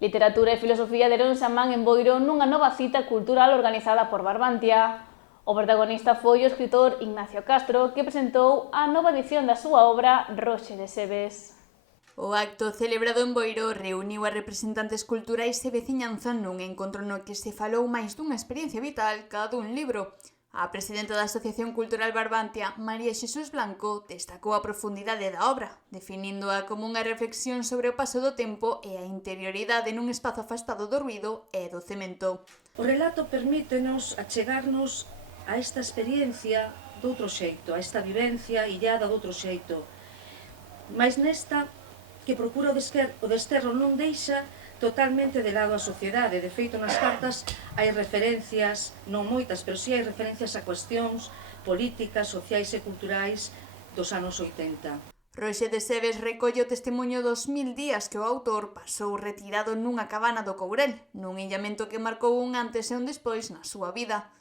Literatura e filosofía deronse a man en Boiro nunha nova cita cultural organizada por Barbantia. O protagonista foi o escritor Ignacio Castro, que presentou a nova edición da súa obra Roxe de Sebes. O acto celebrado en Boiro reuniu a representantes culturais e veciñanza nun encontro no que se falou máis dunha experiencia vital ca dun libro. A presidenta da Asociación Cultural Barbantia, María Xesús Blanco, destacou a profundidade da obra, definíndoa como unha reflexión sobre o paso do tempo e a interioridade nun espazo afastado do ruído e do cemento. O relato permítenos achegarnos a esta experiencia doutro xeito, a esta vivencia illada doutro xeito, mais nesta que procura o desterro non deixa totalmente de lado a sociedade. De feito, nas cartas hai referencias, non moitas, pero si hai referencias a cuestións políticas, sociais e culturais dos anos 80. Roxe de Sebes recolle o testemunho dos 1000 días que o autor pasou retirado nunha cabana do Courel, nun illamento que marcou un antes e un despois na súa vida.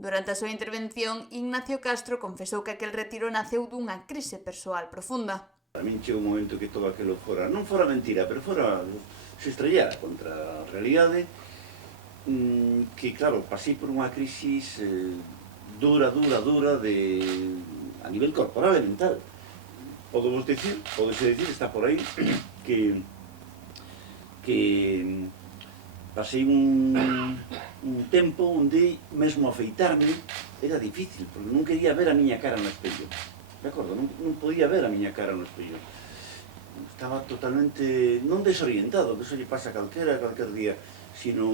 Durante a súa intervención, Ignacio Castro confesou que aquel retiro naceu dunha crise persoal profunda. Para min chegou un momento que todo aquilo fora, non fora mentira, pero fora se estrellara contra a realidade, que claro, pasei por unha crisis dura a nivel corporal e mental. Podese decir, está por aí, que pasei un tempo onde mesmo afeitarme era difícil, porque non quería ver a miña cara no espello. De acordo, non podía ver a miña cara no espello. Estaba totalmente, non desorientado, que eso lle pasa a calquer día, sino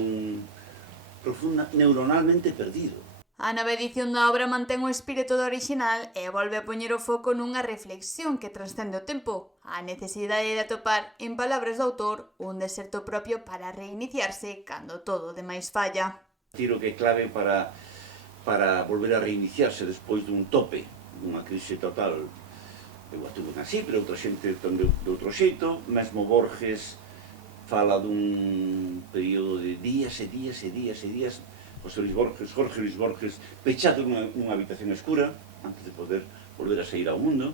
neuronalmente perdido. A nova edición da obra mantén o espírito do orixinal e volve a poñer o foco nunha reflexión que transcende o tempo, a necesidade de atopar, en palabras do autor, un deserto propio para reiniciarse cando todo demais falla. Tiro que é clave para volver a reiniciarse despois dun tope, dunha crise total. Eu a tuve así, pero outra xente de outro xeito. Mesmo Borges fala dun período de días e días, Jorge Luis Borges, pechado nunha habitación escura, antes de poder volver a sair ao mundo.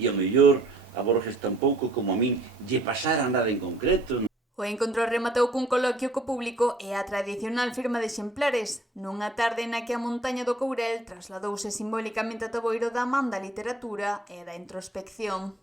E ao mellor, a Borges tampouco, como a min, lle pasara nada en concreto. O encontro rematou cun coloquio co público e a tradicional firma de exemplares, nunha tarde na que a montaña do Courel trasladouse simbólicamente ata Boiro da man da literatura e da introspección.